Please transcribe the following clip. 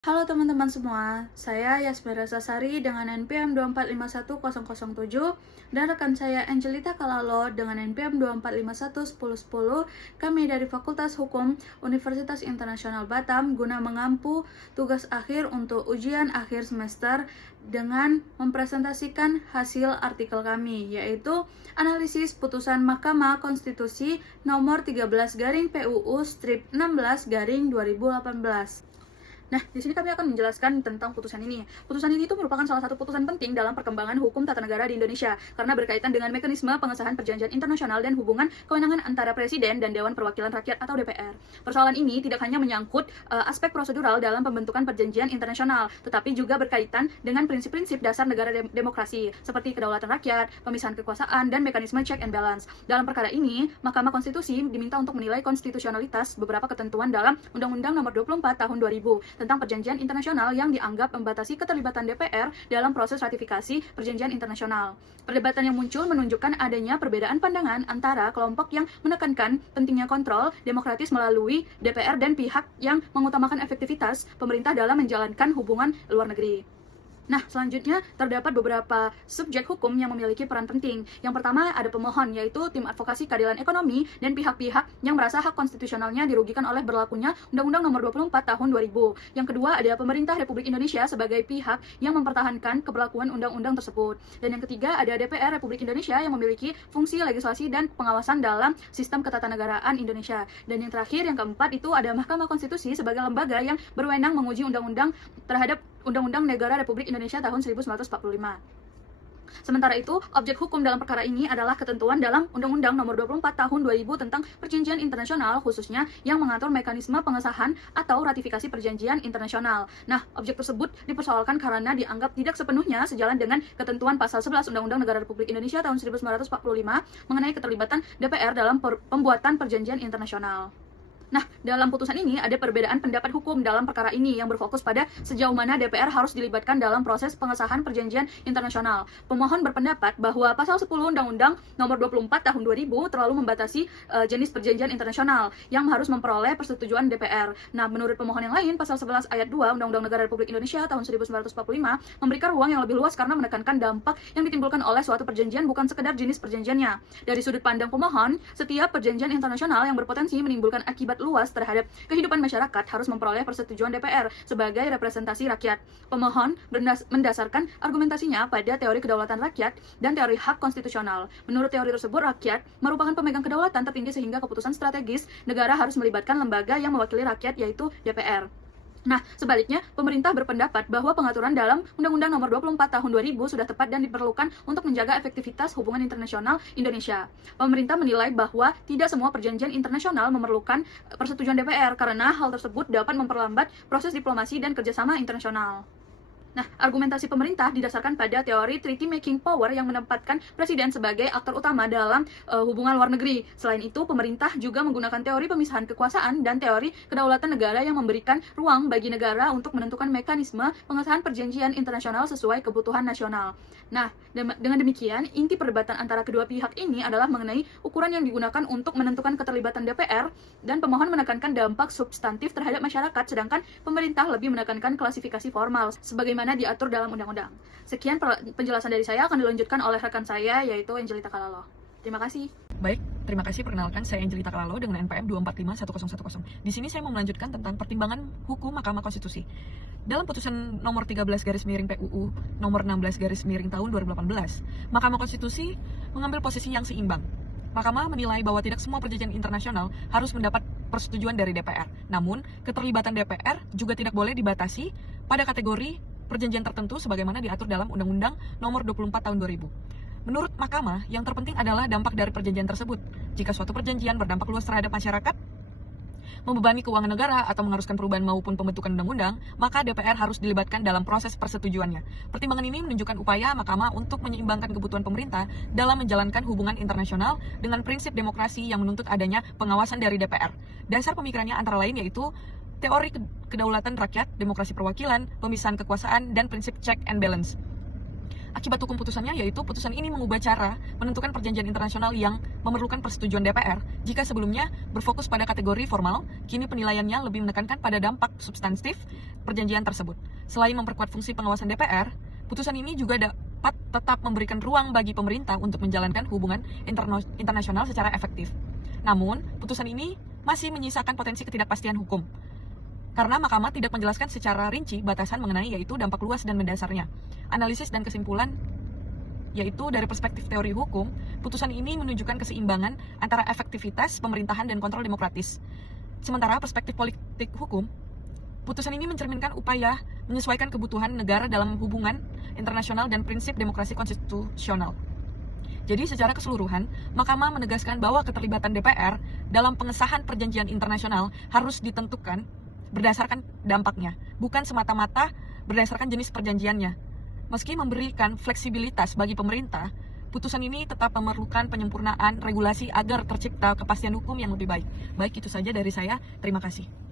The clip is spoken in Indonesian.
Halo teman-teman semua, saya Yasmira Sasari dengan NPM 2451007 dan rekan saya Angelita Kalalo dengan NPM 2451110. Kami dari Fakultas Hukum Universitas Internasional Batam guna mengampu tugas akhir untuk ujian akhir semester dengan mempresentasikan hasil artikel kami, yaitu analisis putusan Mahkamah Konstitusi nomor 13 garing PUU strip 16 garing 2018. Nah, di sini kami akan menjelaskan tentang putusan ini. Putusan ini itu merupakan salah satu putusan penting dalam perkembangan hukum tata negara di Indonesia karena berkaitan dengan mekanisme pengesahan perjanjian internasional dan hubungan kewenangan antara Presiden dan Dewan Perwakilan Rakyat atau DPR. Persoalan ini tidak hanya menyangkut aspek prosedural dalam pembentukan perjanjian internasional, tetapi juga berkaitan dengan prinsip-prinsip dasar negara demokrasi seperti kedaulatan rakyat, pemisahan kekuasaan, dan mekanisme check and balance. Dalam perkara ini, Mahkamah Konstitusi diminta untuk menilai konstitusionalitas beberapa ketentuan dalam Undang-Undang Nomor 24 Tahun 2000 tentang perjanjian internasional yang dianggap membatasi keterlibatan DPR dalam proses ratifikasi perjanjian internasional. Perdebatan yang muncul menunjukkan adanya perbedaan pandangan antara kelompok yang menekankan pentingnya kontrol demokratis melalui DPR dan pihak yang mengutamakan efektivitas pemerintah dalam menjalankan hubungan luar negeri. Nah, selanjutnya terdapat beberapa subjek hukum yang memiliki peran penting. Yang pertama ada pemohon, yaitu tim advokasi keadilan ekonomi dan pihak-pihak yang merasa hak konstitusionalnya dirugikan oleh berlakunya Undang-Undang Nomor 24 Tahun 2000. Yang kedua ada pemerintah Republik Indonesia sebagai pihak yang mempertahankan keberlakuan undang-undang tersebut. Dan yang ketiga ada DPR Republik Indonesia yang memiliki fungsi legislasi dan pengawasan dalam sistem ketatanegaraan Indonesia. Dan yang terakhir, yang keempat itu ada Mahkamah Konstitusi sebagai lembaga yang berwenang menguji undang-undang terhadap Undang-Undang Negara Republik Indonesia tahun 1945. Sementara itu, objek hukum dalam perkara ini adalah ketentuan dalam Undang-Undang Nomor 24 Tahun 2000 tentang Perjanjian Internasional, khususnya yang mengatur mekanisme pengesahan atau ratifikasi perjanjian internasional. Nah, objek tersebut dipersoalkan karena dianggap tidak sepenuhnya sejalan dengan ketentuan pasal 11 Undang-Undang Negara Republik Indonesia tahun 1945 mengenai keterlibatan DPR dalam pembuatan perjanjian internasional. Nah, dalam putusan ini ada perbedaan pendapat hukum dalam perkara ini yang berfokus pada sejauh mana DPR harus dilibatkan dalam proses pengesahan perjanjian internasional. Pemohon berpendapat bahwa pasal 10 Undang-Undang Nomor 24 Tahun 2000 terlalu membatasi jenis perjanjian internasional yang harus memperoleh persetujuan DPR. Nah, menurut pemohon yang lain, pasal 11 ayat 2 Undang-Undang Negara Republik Indonesia tahun 1945 memberikan ruang yang lebih luas karena menekankan dampak yang ditimbulkan oleh suatu perjanjian bukan sekedar jenis perjanjiannya. Dari sudut pandang pemohon, setiap perjanjian internasional yang berpotensi menimbulkan akibat luas terhadap kehidupan masyarakat harus memperoleh persetujuan DPR sebagai representasi rakyat. Pemohon mendasarkan argumentasinya pada teori kedaulatan rakyat dan teori hak konstitusional. Menurut teori tersebut, rakyat merupakan pemegang kedaulatan tertinggi sehingga keputusan strategis negara harus melibatkan lembaga yang mewakili rakyat, yaitu DPR. Nah, sebaliknya, pemerintah berpendapat bahwa pengaturan dalam Undang-Undang Nomor 24 Tahun 2000 sudah tepat dan diperlukan untuk menjaga efektivitas hubungan internasional Indonesia. Pemerintah menilai bahwa tidak semua perjanjian internasional memerlukan persetujuan DPR karena hal tersebut dapat memperlambat proses diplomasi dan kerjasama internasional. Nah, argumentasi pemerintah didasarkan pada teori treaty making power yang menempatkan presiden sebagai aktor utama dalam hubungan luar negeri. Selain itu, pemerintah juga menggunakan teori pemisahan kekuasaan dan teori kedaulatan negara yang memberikan ruang bagi negara untuk menentukan mekanisme pengesahan perjanjian internasional sesuai kebutuhan nasional. Nah, dengan demikian, inti perdebatan antara kedua pihak ini adalah mengenai ukuran yang digunakan untuk menentukan keterlibatan DPR, dan pemohon menekankan dampak substantif terhadap masyarakat, sedangkan pemerintah lebih menekankan klasifikasi formal sebagaimana diatur dalam undang-undang. Sekian penjelasan dari saya, akan dilanjutkan oleh rekan saya, yaitu Angelita Kalalo. Terima kasih. Baik, terima kasih. Perkenalkan, saya Angelita Kalalo dengan NPM 2451010. Di sini saya mau melanjutkan tentang pertimbangan hukum Mahkamah Konstitusi. Dalam putusan nomor 13 garis miring PUU nomor 16 garis miring tahun 2018, Mahkamah Konstitusi mengambil posisi yang seimbang. Mahkamah menilai bahwa tidak semua perjanjian internasional harus mendapat persetujuan dari DPR. Namun, keterlibatan DPR juga tidak boleh dibatasi pada kategori perjanjian tertentu sebagaimana diatur dalam Undang-Undang Nomor 24 Tahun 2000. Menurut Mahkamah, yang terpenting adalah dampak dari perjanjian tersebut. Jika suatu perjanjian berdampak luas terhadap masyarakat, membebani keuangan negara atau mengharuskan perubahan maupun pembentukan undang-undang, maka DPR harus dilibatkan dalam proses persetujuannya. Pertimbangan ini menunjukkan upaya Mahkamah untuk menyeimbangkan kebutuhan pemerintah dalam menjalankan hubungan internasional dengan prinsip demokrasi yang menuntut adanya pengawasan dari DPR. Dasar pemikirannya antara lain yaitu teori kedaulatan rakyat, demokrasi perwakilan, pemisahan kekuasaan, dan prinsip check and balance. Akibat hukum putusannya yaitu putusan ini mengubah cara menentukan perjanjian internasional yang memerlukan persetujuan DPR. Jika sebelumnya berfokus pada kategori formal, kini penilaiannya lebih menekankan pada dampak substantif perjanjian tersebut. Selain memperkuat fungsi pengawasan DPR, putusan ini juga dapat tetap memberikan ruang bagi pemerintah untuk menjalankan hubungan internasional secara efektif. Namun, putusan ini masih menyisakan potensi ketidakpastian hukum. Karena Mahkamah tidak menjelaskan secara rinci batasan mengenai yaitu dampak luas dan mendasarnya. Analisis dan kesimpulan yaitu dari perspektif teori hukum, putusan ini menunjukkan keseimbangan antara efektivitas pemerintahan dan kontrol demokratis. Sementara perspektif politik hukum, putusan ini mencerminkan upaya menyesuaikan kebutuhan negara dalam hubungan internasional dan prinsip demokrasi konstitusional. Jadi secara keseluruhan, Mahkamah menegaskan bahwa keterlibatan DPR dalam pengesahan perjanjian internasional harus ditentukan berdasarkan dampaknya, bukan semata-mata berdasarkan jenis perjanjiannya. Meski memberikan fleksibilitas bagi pemerintah, putusan ini tetap memerlukan penyempurnaan regulasi agar tercipta kepastian hukum yang lebih baik. Baik, itu saja dari saya. Terima kasih.